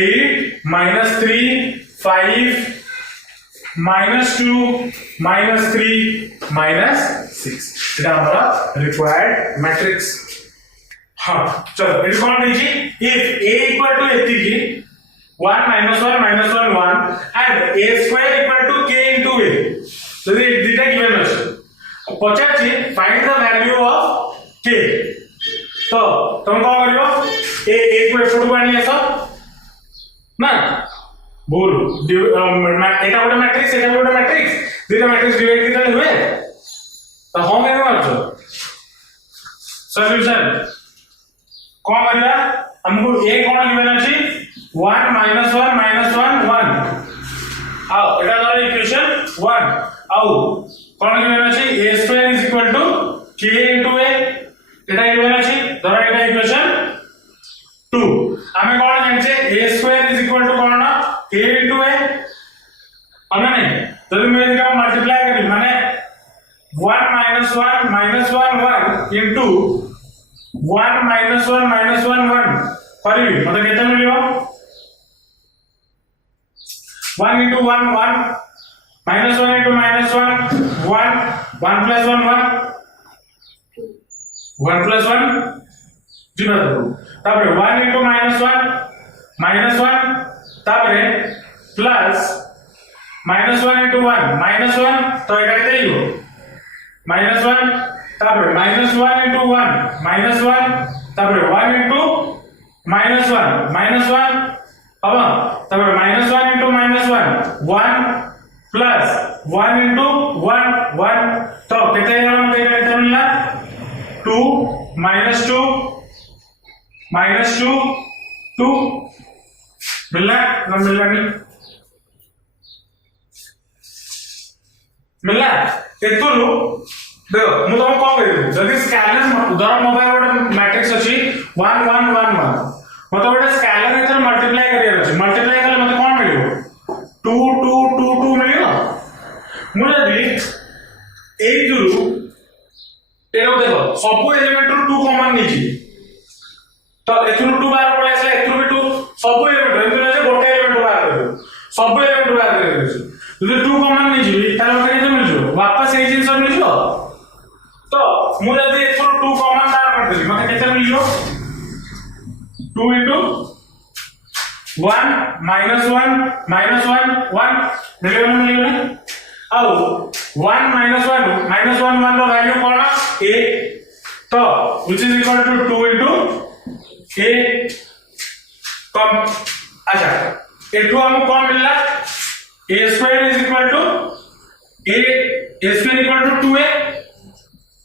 8 -3 5 -2 -3 -6 এটা আমরা required matrix हां चलो इट कौन दीजिए if a equal to एतिकी 1 -1 -1 1 and a square equal to k into a যদি দুইটা given আছে পচাচ্ছি find the value of k তো তুমি কোন করিও a को এপটু আনি আসো না ভুল এটা ଗୋଟେ ম্যাট্রিক্স এটা ଗୋଟେ ম্যাট্রিক্স দুইটা ম্যাট্রিক্স ডিভাইড কিভাবে হবে तो हम एमे मारछो सॉल्यूशन कोन करिया हमको a कोन गिवन अछि 1 -1 -1 1 आओ एटा द्वारा इक्वेशन 1 आओ कोन गिवन अछि a square is equal to k into a Etah given अछि द्वारा एटा इक्वेशन 2 हमें कोन जानछे a square is equal to cone k into a हमें नहीं तो मैं इसका मल्टीप्लाई करी माने 1 -1 -1 1 into 1 -1 -1 1 करी मतलब कितना मिलियो 1 into 1 1 -1 into -1 1 1 plus 1 1 1 plus 1 0 तापर 1 into -1 -1 तापर प्लस -1 into 1 -1 तो এটা কেটে দিব -1 তারপরে -1 into 1 -1 তারপরে 1 into -1 -1 পাবা তারপরে -1 into -1 1 plus 1 into 1 1 তো কেটে গেল আমাদের এটা কেটে মিললা 2 -2 -2 2 मिलना ना मिलना नहीं मिलना एतुलु देखो मु तुम कोन करियो जदी स्कैनर उदाहरण मोबाइल गोटे मैट्रिक्स अछि 1 1 1 1 मतलब गोटे स्केलर एथर मल्टीप्लाई करियर अछि मल्टीप्लाई कले मते कोन मिलियो 2 2 2 2 मिलियो मु जदी एई दुरु एरो देखो सब एलिमेंट रो 2 कॉमन निची तो एथुरु 2 बार पळे आसे एथुरु भी 2 सब एलिमेंट एथुरु जे गोटे एलिमेंट बार करियो सब एलिमेंट बार करियो যদি 2 कॉमन निची तार मते केते मिलजो वापस एई जिंस मिलजो तो मु जदी एथुरु 2 कॉमन बार कर देली मते केते मिलजो 2 into 1 minus 1 1 मिलियो आओ 1 minus 1 रो वैल्यू कोन a तो which is equal to 2 into a कम अच्छा एटू हमको कौन मिलला a square is equal to a square equal to 2a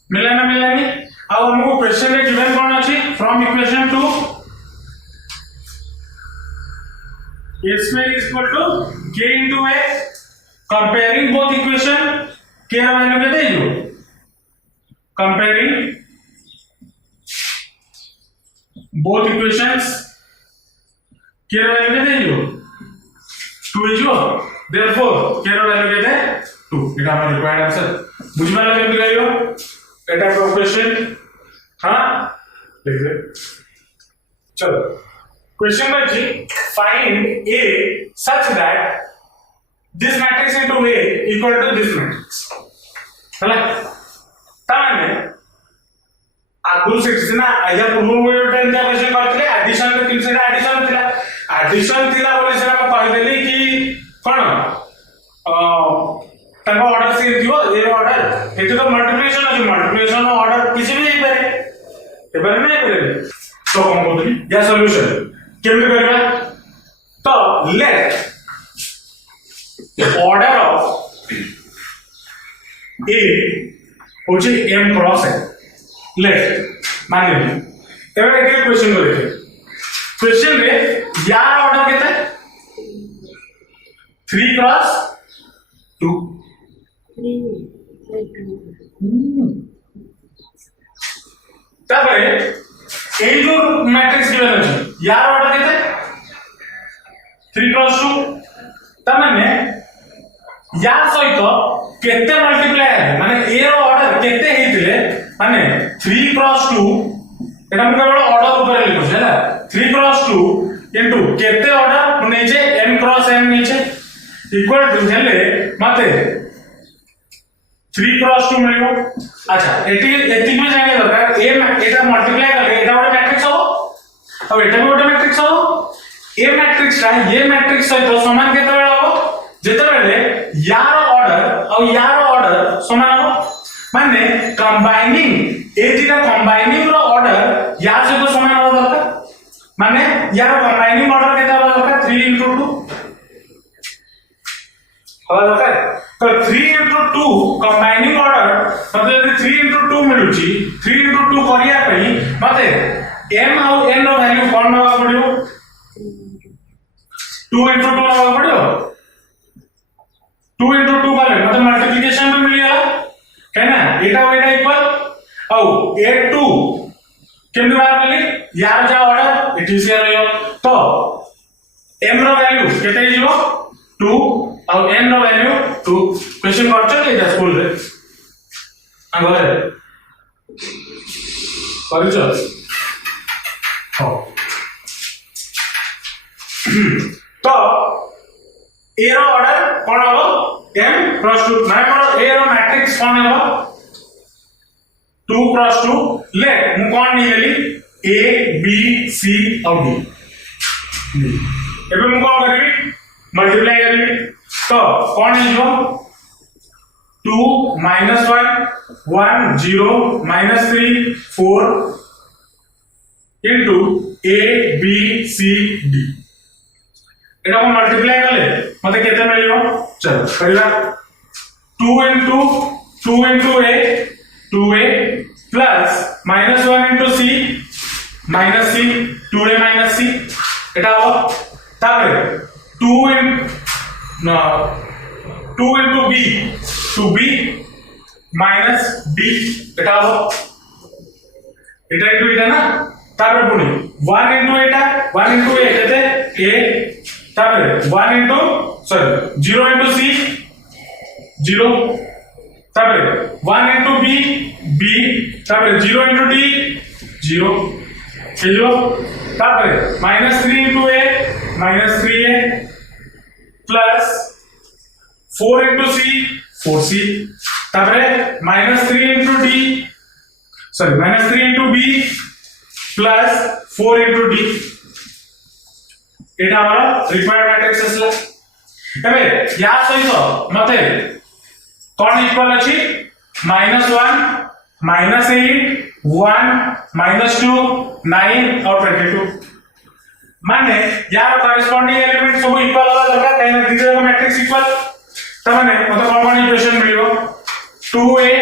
मिला ना मिला नहीं अब हमको क्वेश्चन रे गिवन कौन अछि from equation two a square is equal to k into a comparing both equation k रा वैल्यू केते जो comparing both equations k रा वैल्यू केते जो 2 जो therefore k रा वैल्यू केते 2 एटा हमर रिक्वायर्ड आंसर बुझिबाला केमि करियो एटा क्वेश्चन हां लिख दे चलो Question number 3. Find A such that this matrix into A equal to this matrix. है ताने आगुल सेक्शन ना आया पूर्व में टाइम का क्वेश्चन करथले एडिशन में तीन से एडिशन थिला बोले से हम कहि देली कि कोन तंग ऑर्डर से दियो ए ऑर्डर हेतु तो मल्टीप्लिकेशन ऑर्डर किसी भी एक बारे नहीं करे तो हम बोलली या सॉल्यूशन केमि करबा तो लेट ऑर्डर ऑफ ए होची m क्रॉस है लेट मान ली एबे एक क्वेश्चन को देखे क्वेश्चन रे यार ऑर्डर केते 3 क्रॉस 2 तबे ए जो मैट्रिक्स गिवन अछि यार ऑर्डर केते 3 क्रॉस 2 तमने यार सहित केते मल्टीप्लाई है माने ए रो ऑर्डर केते हेतिले माने 3 क्रॉस 2 एटा हम केवल ऑर्डर ऊपर लिखो हैला 3 क्रॉस 2 इनटू केते ऑर्डर नेचे m क्रॉस m नेचे इक्वल टू हेले माते 3 क्रॉस 2 मिलियो अच्छा एटी में जाने दरकार ए एटा मल्टीप्लाई करके एटा गोटे मैट्रिक्स हो अब एटा भी गोटे मैट्रिक्स हो ए मैट्रिक्स रा ये मैट्रिक्स सहित समान केते बेला हो जेते बेले यार ऑर्डर समान हो माने कंबाइनिंग ए दिटा कंबाइनिंग रो ऑर्डर यार सहित समान हो दरकार माने यार कंबाइनिंग ऑर्डर केते हो दरकार 3 into 2 हो दरकार तो 3 into 2 कंबाइनिंग ऑर्डर मतलब यदि 3 into 2 मिलुची 3 into 2 करिया पई मते m और n रो वैल्यू कोन नवा पड़ियो 2 into 2 नवा पड़ियो 2 into 2 वाले मतलब मल्टीप्लिकेशन में मिल गया है ना एटा वेटा इक्वल औ a2 केमि बार कली यार जा ऑर्डर इट इज हियर तो m रो वैल्यू केते हिजो 2 और n रो वैल्यू 2 क्वेश्चन करछ के स्कूल रे आगले परिच हो तो ए रो ऑर्डर कोन हो m क्रॉस 2 माने मोर ए रो मैट्रिक्स कोन हो 2 क्रॉस 2 लेट मु कोन नि लेली a b c और d एबे मु कोन करबी मल्टीप्लाई करबी तो कोन हिजो 2 minus 1 1 0 minus 3 4 into a b c d एटा को मल्टीप्लाई करले मते केते मिलियो चलो पहिला 2 into a 2a plus minus 1 into c minus c 2a minus c एटा हो तापरे 2 into b 2b minus d एटा हो एटा into एटा ना तापर पुनी 1 into एटा 1 into a केते a तापर 1 into सॉरी 0 into c 0 तापर 1 into b b तापर 0 into d 0 हेलो तापर -3 into a -3a plus 4 into c 4c तापर -3 into d sorry -3 into b plus 4 into d एटा हमारा रिक्वायर्ड मैट्रिक्स असला एबे या सहित मते कोन इक्वल अछि -1 -8 1 -2 9 और 22 माने यार कॉरेस्पोंडिंग एलिमेंट सब इक्वल होला दरकार काहे ना दिस मैट्रिक्स इक्वल त माने मते कोन इक्वेशन मिलियो 2a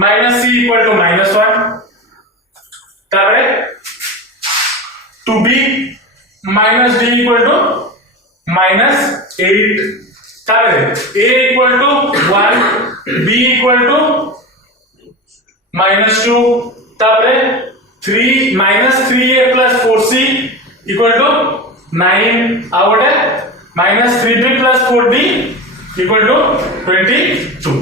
- c = -1 तारे 2b - d = -8 तारे a = 1 b = -2 तारे 3 -3a + 4c = 9 आवडे -3b + 4d = 22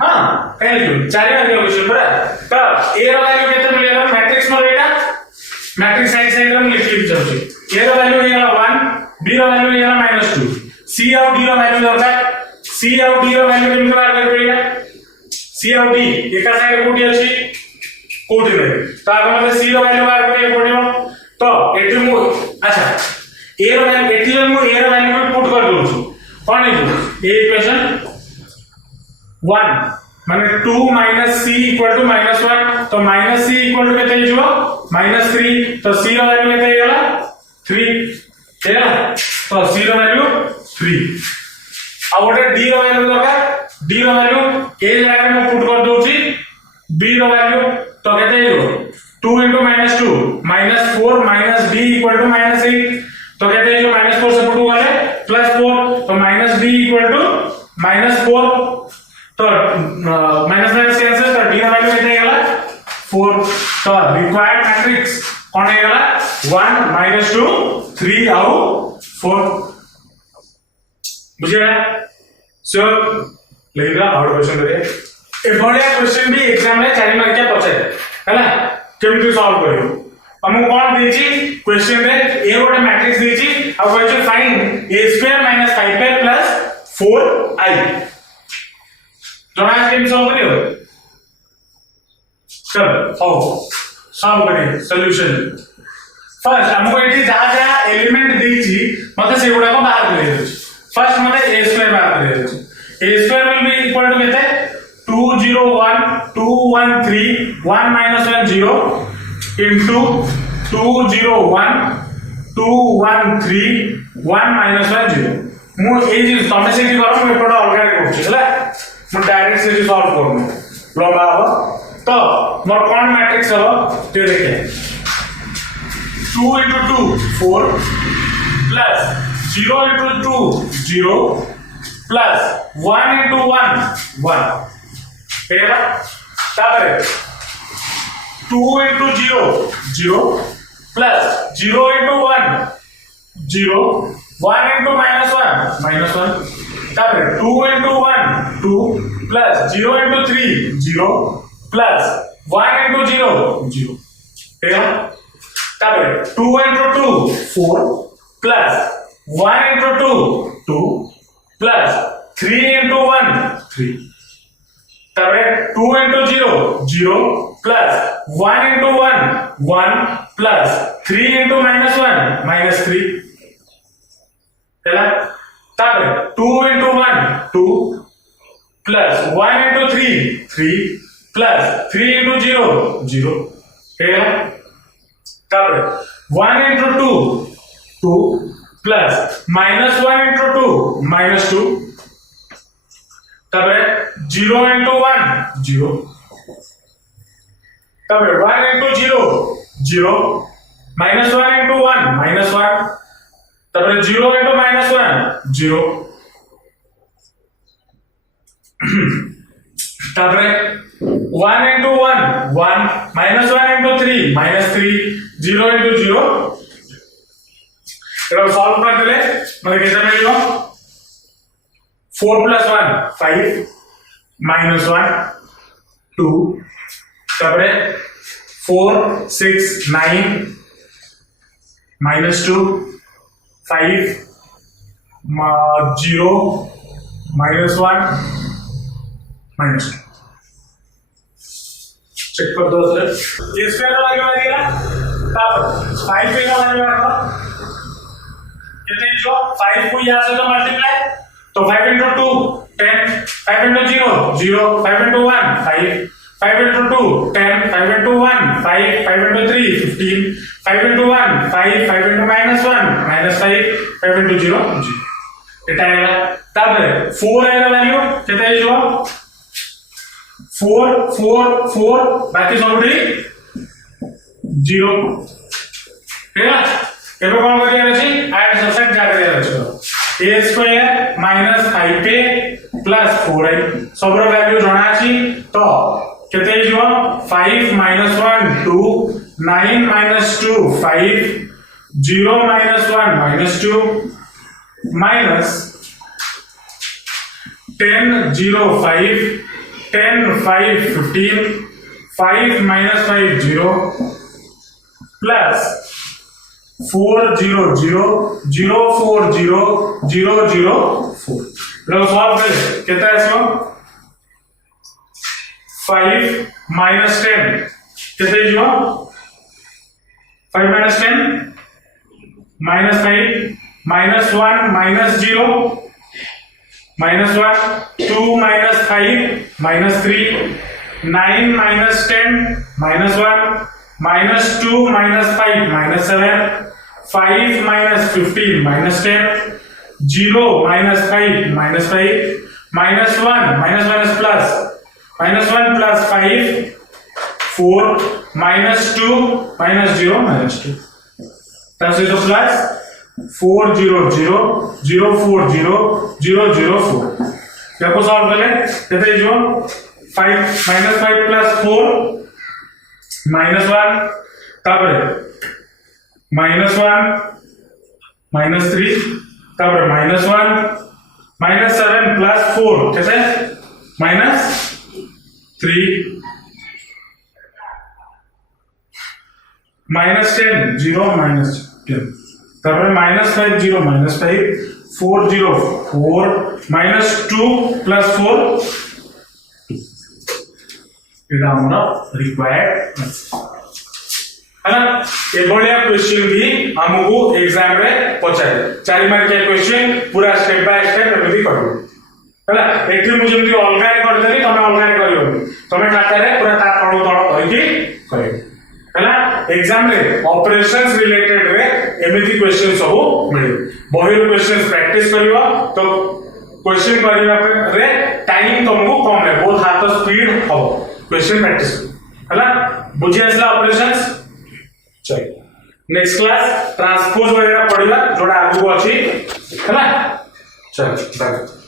हां कैलकुलेट चारि मार्क क्वेश्चन बरा त a रो वैल्यू केते मिलेला मैट्रिक्स में एटा मैट्रिक्स साइड साइड में लिखि जाउछि a रो वैल्यू हेला 1 b रो वैल्यू हेला -2 c और d रो वैल्यू दरकार c और d रो वैल्यू केमि बार कर पड़िया c और d एका साइड कोठी अछि कोठी रे त आगे मते c रो वैल्यू बार करिया पड़ियो तो एठी मु अच्छा a रो वैल्यू एठी मु a रो वैल्यू पुट कर दोछु कोन हे ए इक्वेशन 1 माने 2 - c = -1 तो -c = केते हिजो -3 तो c रो वैल्यू केते हेला 3 हेला तो c रो वैल्यू 3 अब ओटे d रो वैल्यू दरकार d रो वैल्यू ए जगह में पुट कर दोछि b रो वैल्यू तो केते हिजो 2 * -2 -4 - d = -8 तो केते हिजो -4 से पुट गले +4 तो -d = -4 तो माइनस कैंसिल तो d रो वैल्यू केते गेला 4 तो रिक्वायर्ड मैट्रिक्स कोन हे गेला 1 -2 3 और 4 बुझिया सो लेगा और क्वेश्चन करे ए बढ़िया क्वेश्चन भी एग्जाम में 4 मार्क के पछे हैला केमति सॉल्व करियो हम कोन देछि क्वेश्चन रे ए गोटे मैट्रिक्स देछि अब कहै फाइंड a² - 5a + 4i जोना केम सॉल्व करियो चलो सॉल्व करिए सॉल्यूशन फर्स्ट हमको एठी जा एलिमेंट देछि मते सेगुडा को बाहर करियो फर्स्ट मते a² बाहर करियो a² will be equal to केते 2 0 1 2 1 3 1 - 1 0 into 2 0 1 2 1 3 1 - 1 0 मु ए जे तमे से की करो मु एपड अलगा रे करछि हला मु डायरेक्ट से सॉल्व करनु लंबा हो तो मोर कोन मैट्रिक्स हो ते देखे 2 * 2 4 plus 0 * 2 0 plus 1 * 1 1 हेला तारे 2 * 0 0 plus 0 * 1 0 1 * -1 -1 तारे 2 * 1 2 plus 0 * 3 0 plus 1 * 0 0 हेला तारे 2 * 2 4 plus 1 * 2 2 plus 3 * 1 3 तारे 2 * 0 0 plus 1 * 1 1 plus 3 * -1 -3 हेला तारे 2 * 1 2 plus 1 * 3 3 plus 3 * 0 0 हेला तारे 1 * 2 2 plus -1 * 2 -2 तबे 0 * 1 0 तबे 1 * 0 0 -1 * 1 -1 तबे 0 * -1 0 तबे 1 into 1 1 minus 1 into 3 minus 3 0 into 0 एटा सॉल्व कर देले मतलब केटा मिलियो 4 plus 1 5 minus 1 2 तबरे 4 6 9 minus 2 5 0 minus 1 minus 2 check कर दो सर ये स्क्वायर का वैल्यू आ गया तब 5 पे का वैल्यू आ गया कितने जो 5 को यहां से तो मल्टीप्लाई तो 5 into 2 10 5 into 0 0 5 into 1 5 5 into 2 10 5 into 1 5 5 into 3 15 5 into 1 5 5 into minus 1 minus 5 5 into 0 0 এটা आएगा तब 4 आएगा वैल्यू कितना है जो 4 4 4 बाकी सबडी 0 ठीक है एबे कोन करिया अछि ऐड सबसेट जा करिया अछि a square minus 5a plus 4a सबरो वैल्यू जणा अछि तो केते जो 5 minus 1 2 9 minus 2 5 0 minus 1 minus 2 minus 10 0 5 10 5 15 5 minus 5 0 plus 4 0 0 0 4 0 0 0 4 लो सॉल्व कर कितना है इसको 5 minus 10 कितने जो 5 minus 10 minus 5 minus 1 minus 0 minus 1 2 minus 5 minus 3 9 minus 10 minus 1 minus 2 minus 5 minus 7 5 minus 15 minus 10 0 minus 5 minus 5 minus 1 minus plus minus 1 plus 5 4 minus 2 minus 0 minus 2 तब से तो plus 4 0 0 0 4 0 0 0 4 देखो सॉल्व करें कहते जो 5 minus 5 plus 4 minus 1 तब minus 1 minus 3 तब minus 1 minus 7 plus 4 कैसे minus 3 minus 10 0 minus 10 तब minus 5 0 minus 5 4 0 4 minus 2 plus 4 এটা আমরা रिक्वायर्ड है ना ये बढ़िया क्वेश्चन भी हमको एग्जाम रे पचाए 4 मार्क के क्वेश्चन पूरा स्टेप बाय स्टेप एमती करबो हैला एठी मु जेमती अलगा रे कर देली तमे अलगा रे करियो तमे खाता रे पूरा ता तळो तळ कहिकी करियो हैला एग्जाम रे ऑपरेशंस रिलेटेड रे एमती क्वेश्चन सब मिलियो बहिर क्वेश्चन प्रैक्टिस करियो तो क्वेश्चन करिया रे टाइम तुमको कम ले बहुत हाथ स्पीड हो क्वेश्चन प्रैक्टिस हैला बुझी आसला ऑपरेशंस चल नेक्स्ट क्लास ट्रांसपोज वगैरह पढ़िबा जोड़ा आगु अछि हैला चल बाय।